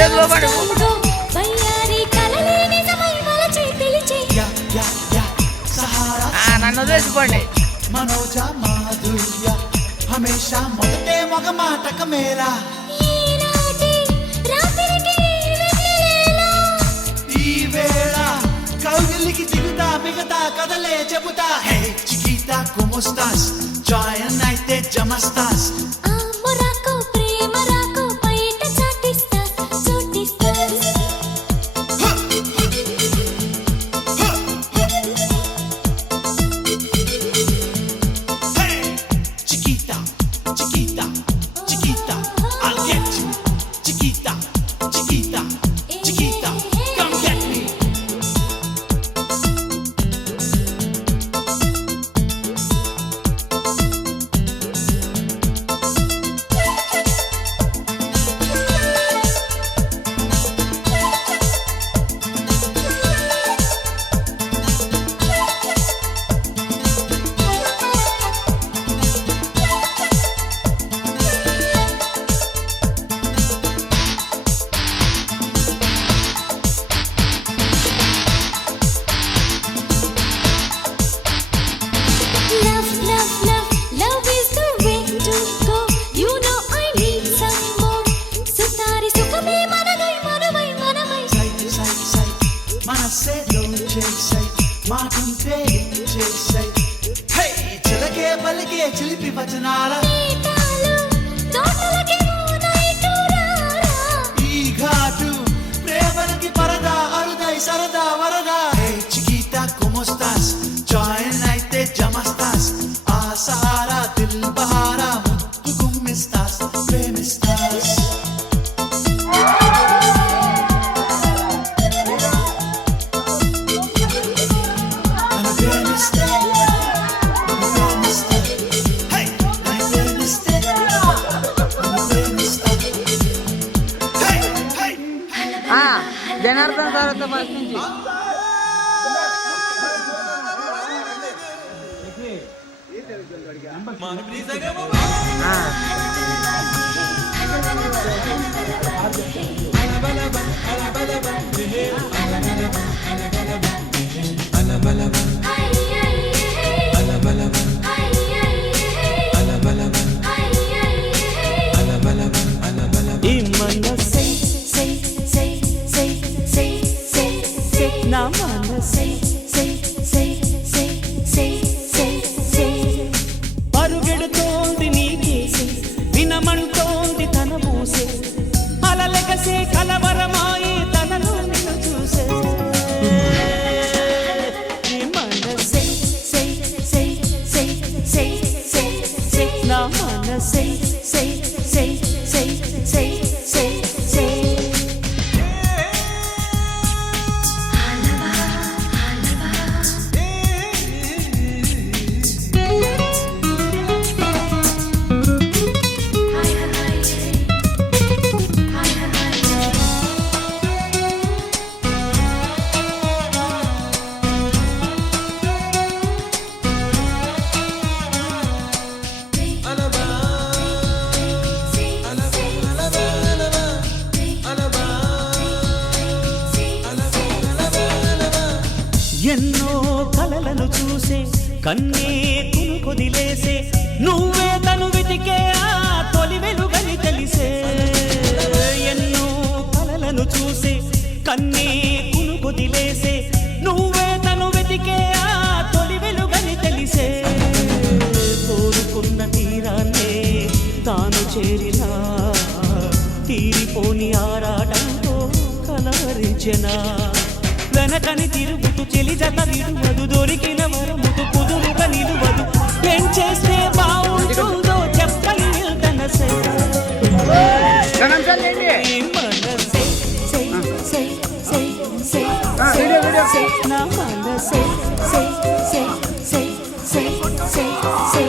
చేతిలో పడు. నన్ను వదిలేసిపోండి. మనోజ మాధుర్య హమేషా మొదటే మగ మాటక మేరా ఈ వేళ కౌగిలికి దిగుతా మిగతా కదలే చెబుతా. హే చికితా కుమోస్తాస్ జాయన్ అయితే జమస్తాస్ చిలిపి వచనాల ఈ ఘాటు ప్రేమలకి పరదా అరుదై సరదా వరదా. చికితా కుమోస్తాస్ జాయిన్ అయితే జమస్తాస్ ఆ సహారా దిల్ బహారా ముద్దు గుమ్మిస్తాస్ ప్రేమిస్తాస్. జనార్దన్ సార్ ఫస్ట్ నుంచి పరుగెడుతోంది నీకేసే వినమంటోంది తన పూసే అలలెగసే కలవరమాయి తనలో నిన్ను చూసే మనసే సే సే సే సే సే సే నా మనసే సే సే సే సే సే సే. ఎన్నో కలలను చూసే కన్నే కొదిలేసే నువ్వే తను వెతికే ఆ తొలి వెలుగని తెలిసే. ఎన్నో కలలను చూసే కన్నే కొదిలేసే నువ్వే తను వెతికే ఆ తొలి వెలుగని తెలిసే. కోరుకున్న తీరాన్నే తాను చేరినా తీరిపోని ఆరాటంతో కలవరించెనా. వెనకని తిరుగుతూ చెలి జత విడువదు దొరికిన వరముతు కుదురుగా నిలువదు. ఏం చేస్తే బాగుంటుందో చెప్పని తనసే మనసే సే సే సే సే సే నా మనసే సే సే సే సే సే సే.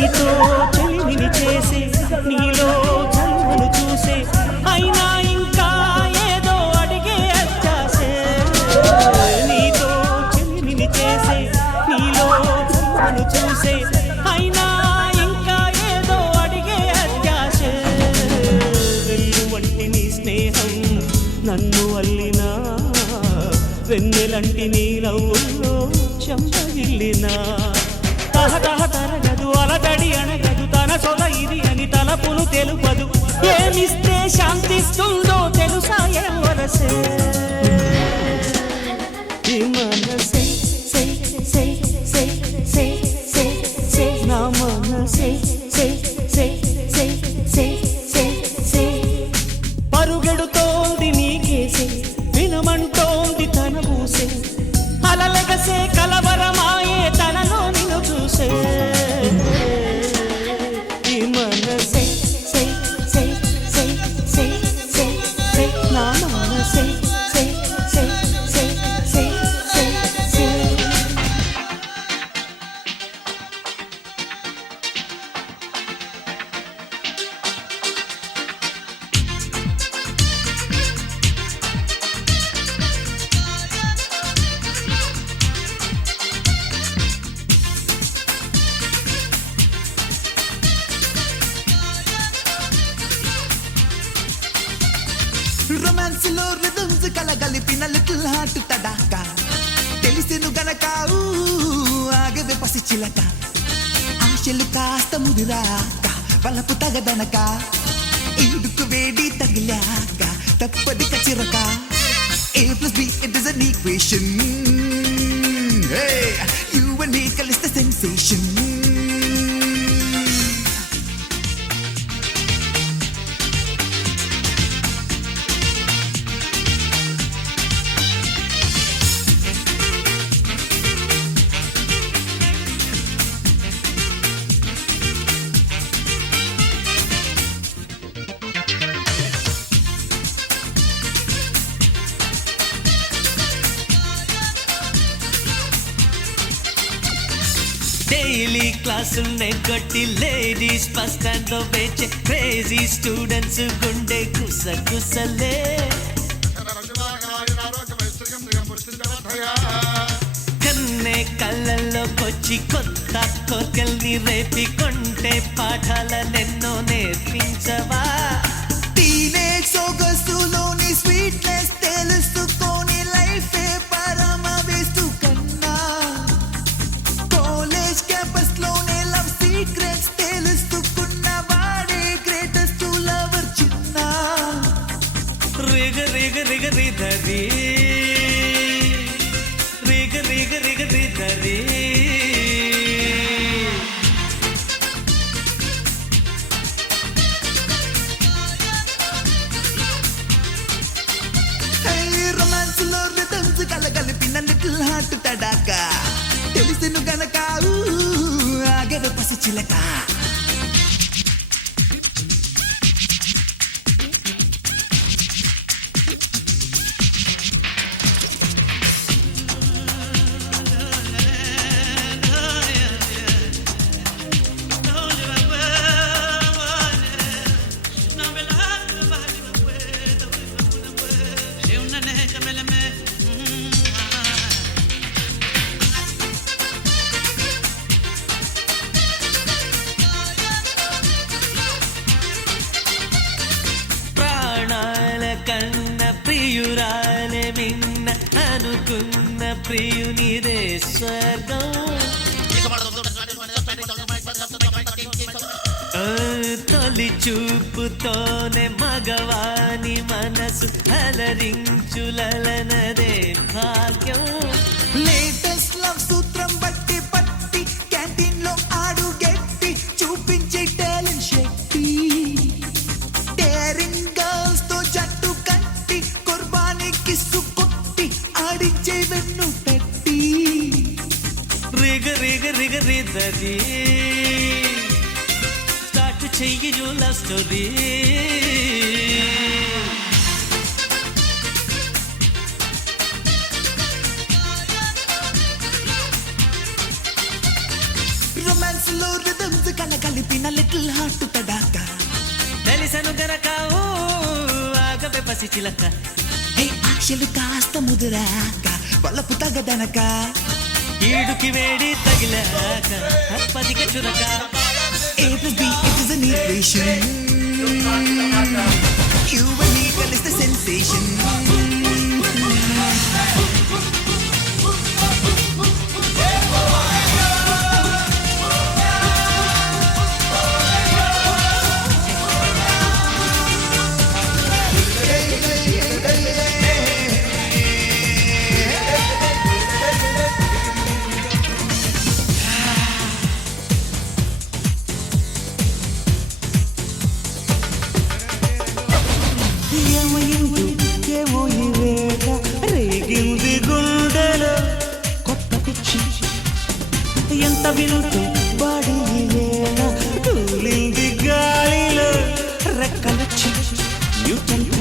నీతో చెలిమిని చేసే నీలో చల్వను చూసే అయినా ఇంకా ఏదో అడిగే అత్యాసే నీతో చెలిమిని చేసే నీలో చల్వను చూసే అయినా ఇంకా ఏదో అడిగే అత్యాసే వెళ్ళు వంటి నీ స్నేహం నన్ను అల్లినా వెన్నెలంటి నీ నవ్వుల్లో చెంపగిల్లినా తహతహ తరగదు అలజడి అనగదు తన సొల ఇది అని తలపును తెలుపదు ఏమిస్తే శాంతిస్తుందో తెలుసా ఎవరసే ఈ మనసే say, say, say, say, say, say, నా మనసే say, say, say, say, say, say. పరుగెడుతోంది నీకేసే వినమంటోంది తన పూసే అలలెగసే కలవరమాయే తనలో నిన్ను చూసే ఈ మనసే Say, say, say, say, say, say. నా మనసే Say, say, say, say, say, say. Romance లో రిథమ్స్ కలగలిపిన లిటిల్ హార్ట్ తడాక తెలిసెను గనక ఆగవే పసి చిలక ఆశలు కాస్త ముదిరాక వలపు తగదనక ఈడుకు వేడి తగిలాక తప్పది కచిరక A+B it is an equation. Hey, you and me కలిస్తే sensation. డైలీ క్లాసుల్నే కొట్టి లేడీస్ బస్ స్టాండ్ లో వేచే క్రేజీ స్టూడెంట్స్ గుండె గుసగుసలే కన్నే కళ్ళల్లోకొచ్చి కొత్త కోర్కెల్ని రేపి కొంటే పాఠాలనెన్నో నేర్పించవా టీనేజ్ సొగసులోని స్వీట్నెస్ తెలుసుకొని లైఫే పరమ వేస్తూ కన్నా కాలేజ్ క్యాంపస్ లోనే లవ్ సీక్రెట్స్ తెలుసుకున్న వాడే గ్రేటెస్ట్ లవర్ చిన్న రిగ రిగ రిగ రిధరి రిగ రిగ రిగ రిధరి రొమాన్స్ లో రిథమ్స్ కలగలిపిన లిటిల్ హార్ట్ తడాక తెలిసెను గనక ఆగవే పసి చిలక ప్రాణాల కన్న ప్రియురాలే మిన్న అనుకున్న ప్రియునిదే స్వర్గం తొలి చూపుతోనే మగవాని మనసు అలరించులనదే భాగ్యం లేటెస్ట్ లవ్ సూత్రం బట్టి పట్టి క్యాంటీన్ లో ఆడు గెట్టి చూపించే టాలెంట్ శక్తి డేరింగ్ గర్ల్స్ తో జట్టు కట్టి కుర్బానీ కిస్సు కొట్టి ఆడించే వెన్ను తట్టి రిగ రిగ రిగ రిధరి స్టార్ట్ చెయ్యి లవ్ స్టోరీ రొమాన్స్ మనసులో రిథమ్స్ కలగలిపిన లిటిల్ హార్ట్ తడాకా తెలిసను గనక ఊ, ఆగవే పసి చిలక హే ఆశలు కాస్త ముదురాక వలపు తగదనక ఈడుకి వేడి తగిలాక పదిక చురక A plus B, it is an equation. You and me, girl, is the sensation. ఏమయింది ఏమో ఈ వేళ రేగింది గుండెలో కొత్త పిచ్చి ఎంత వింటూ బాడీ ఈ వేళ